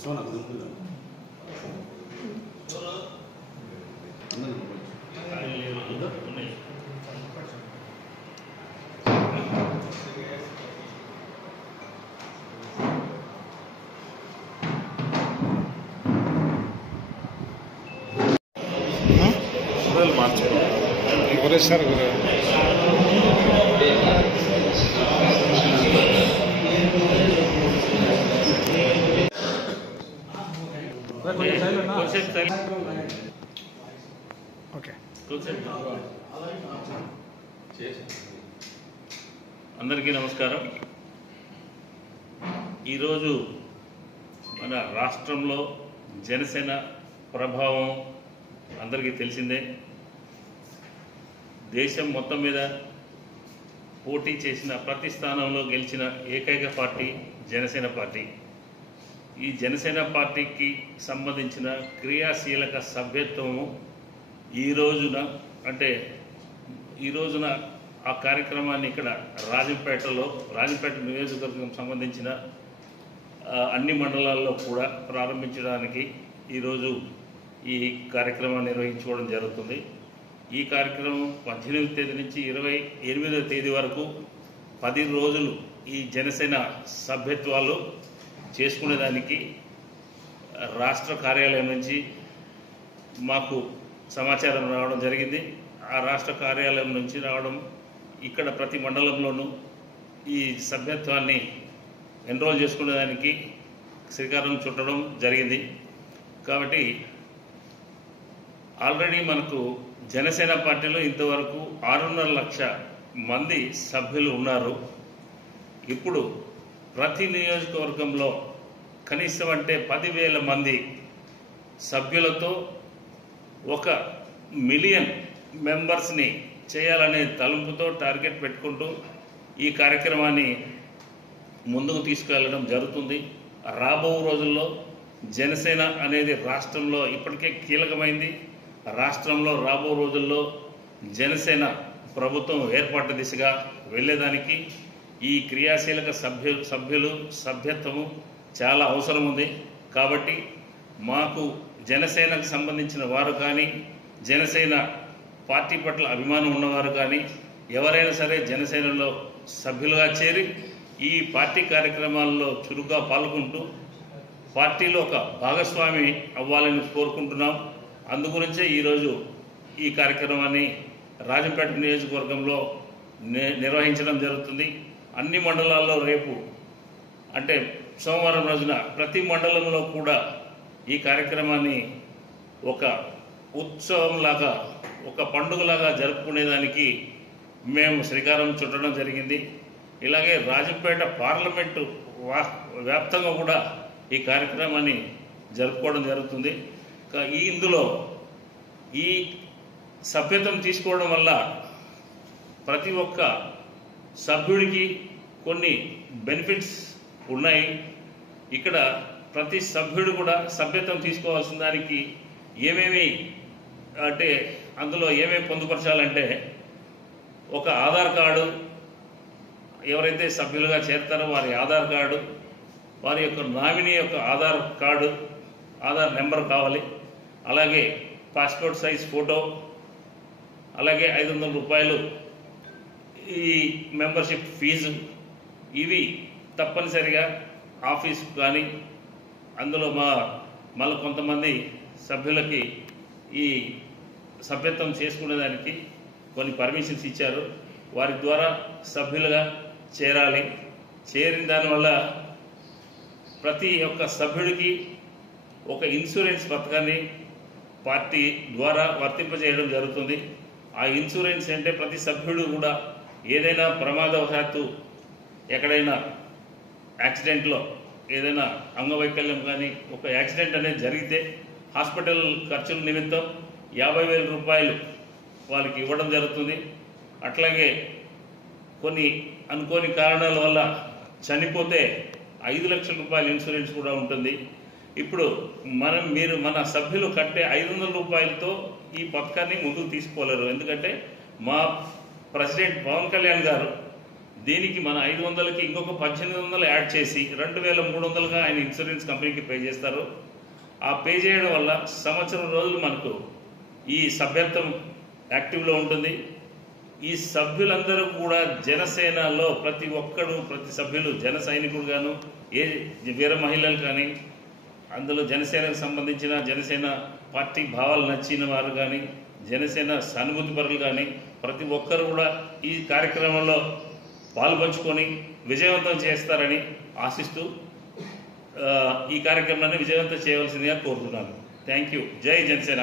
Sir అందరికీ నమస్కారం. ఈరోజు మన రాష్ట్రంలో జనసేన ప్రభావం అందరికీ తెలిసిందే. దేశం మొత్తం మీద పోటీ చేసిన ప్రతి స్థానంలో గెలిచిన ఏకైక పార్టీ జనసేన పార్టీ. ఈ జనసేన పార్టీకి సంబంధించిన క్రియాశీలక సభ్యత్వము ఈ రోజున ఆ కార్యక్రమాన్ని ఇక్కడ రాజంపేట నియోజకవర్గం సంబంధించిన అన్ని మండలాల్లో కూడా ప్రారంభించడానికి ఈరోజు ఈ కార్యక్రమాన్ని నిర్వహించుకోవడం జరుగుతుంది. ఈ కార్యక్రమం 18వ తేదీ నుంచి 28వ తేదీ వరకు 10 రోజులు ఈ జనసేన సభ్యత్వాలు చేసుకునేదానికి రాష్ట్ర కార్యాలయం నుంచి మాకు సమాచారం రావడం జరిగింది. ఆ రాష్ట్ర కార్యాలయం నుంచి రావడం ఇక్కడ ప్రతి మండలంలోనూ ఈ సభ్యత్వాన్ని ఎన్రోల్ చేసుకునేదానికి శ్రీకారం చుట్టడం జరిగింది. కాబట్టి ఆల్రెడీ మనకు జనసేన పార్టీలో ఇంతవరకు 6.5 లక్షల మంది సభ్యులు ఉన్నారు. ఇప్పుడు ప్రతి నియోజకవర్గంలో కనీసం అంటే 10,000 మంది సభ్యులతో 1 మిలియన్ మెంబర్స్ని చేయాలనే తలంపుతో టార్గెట్ పెట్టుకుంటూ ఈ కార్యక్రమాన్ని ముందుకు తీసుకెళ్లడం జరుగుతుంది. రాబో రోజుల్లో జనసేన అనేది రాష్ట్రంలో ఇప్పటికే కీలకమైంది. రాష్ట్రంలో రాబో రోజుల్లో జనసేన ప్రభుత్వం ఏర్పాటు దిశగా వెళ్ళేదానికి ఈ క్రియాశీలక సభ్యత్వము చాలా అవసరం ఉంది. కాబట్టి మాకు జనసేనకు సంబంధించిన వారు కానీ, జనసేన పార్టీ పట్ల అభిమానం ఉన్నవారు కానీ ఎవరైనా సరే జనసేనలో సభ్యులుగా చేరి ఈ పార్టీ కార్యక్రమాల్లో చురుగ్గా పాల్గొంటూ పార్టీలో ఒక భాగస్వామి అవ్వాలని కోరుకుంటున్నాం. అందుగురించే ఈరోజు ఈ కార్యక్రమాన్ని రాజంపేట నియోజకవర్గంలో నిర్వహించడం జరుగుతుంది. అన్ని మండలాల్లో రేపు అంటే సోమవారం రోజున ప్రతి మండలంలో కూడా ఈ కార్యక్రమాన్ని ఒక ఉత్సవంలాగా, ఒక పండుగలాగా జరుపుకునేదానికి మేము శ్రీకారం చుట్టడం జరిగింది. ఇలాగే రాజంపేట పార్లమెంటు వ్యాప్తంగా కూడా ఈ కార్యక్రమాన్ని జరుపుకోవడం జరుగుతుంది. ఇందులో ఈ సభ్యత్వం తీసుకోవడం వల్ల ప్రతి ఒక్క సభ్యుడికి కొన్ని బెనిఫిట్స్ ఉన్నాయి. ఇక్కడ ప్రతి సభ్యుడు కూడా సభ్యత్వం తీసుకోవాల్సిన దానికి ఏమేమి అంటే అందులో ఏమేమి పొందుపరచాలంటే ఒక ఆధార్ కార్డు, ఎవరైతే సభ్యులుగా చేరతారో వారి ఆధార్ కార్డు, వారి యొక్క నామినీ యొక్క ఆధార్ కార్డు, ఆధార్ నెంబర్ కావాలి. అలాగే పాస్పోర్ట్ సైజ్ ఫోటో, అలాగే 500 రూపాయలు ఈ మెంబర్షిప్ ఫీజు. ఇవి తప్పనిసరిగా ఆఫీస్ కానీ అందులో మళ్ళీ కొంతమంది సభ్యులకి ఈ సభ్యత్వం చేసుకునేదానికి కొన్ని పర్మిషన్స్ ఇచ్చారు. వారి ద్వారా సభ్యులుగా చేరాలి. చేరిన దానివల్ల ప్రతి ఒక్క సభ్యుడికి ఒక ఇన్సూరెన్స్ పథకాన్ని పార్టీ ద్వారా వర్తింపజేయడం జరుగుతుంది. ఆ ఇన్సూరెన్స్ అంటే ప్రతి సభ్యుడు కూడా ఏదైనా ప్రమాదవశాత్తు ఎక్కడైనా యాక్సిడెంట్లో ఏదైనా అంగవైకల్యం కానీ ఒక యాక్సిడెంట్ అనేది జరిగితే హాస్పిటల్ ఖర్చుల నిమిత్తం 50,000 రూపాయలు వాళ్ళకి ఇవ్వడం జరుగుతుంది. అట్లాగే కొన్ని అనుకోని కారణాల వల్ల చనిపోతే 5 లక్షల రూపాయల ఇన్సూరెన్స్ కూడా ఉంటుంది. ఇప్పుడు మీరు మన సభ్యులు కట్టే 500 రూపాయలతో ఈ పథకాన్ని ముందుకు తీసుకోలేరు. ఎందుకంటే మా ప్రెసిడెంట్ పవన్ కళ్యాణ్ గారు దీనికి మన 500కి ఇంకొక 1800 యాడ్ చేసి 2300గా ఆయన ఇన్సూరెన్స్ కంపెనీకి పే చేస్తారు. ఆ పే చేయడం వల్ల సంవత్సరం రోజులు మనకు ఈ సభ్యత్వం యాక్టివ్లో ఉంటుంది. ఈ సభ్యులందరూ కూడా జనసేనలో ప్రతి సభ్యులు జన సైనికుడుగాను, ఏ వీర మహిళలు కానీ, అందులో జనసేనకు సంబంధించిన జనసేన పార్టీ భావాలు నచ్చిన వారు కానీ, జనసేన సానుభూతి పరులు కానీ ప్రతి ఒక్కరు కూడా ఈ కార్యక్రమంలో పాల్పంచుకొని విజయవంతం చేస్తారని ఆశిస్తూ ఈ కార్యక్రమాన్ని విజయవంతం చేయవలసిందిగా కోరుతున్నాను. Thank you. జై జనసేన.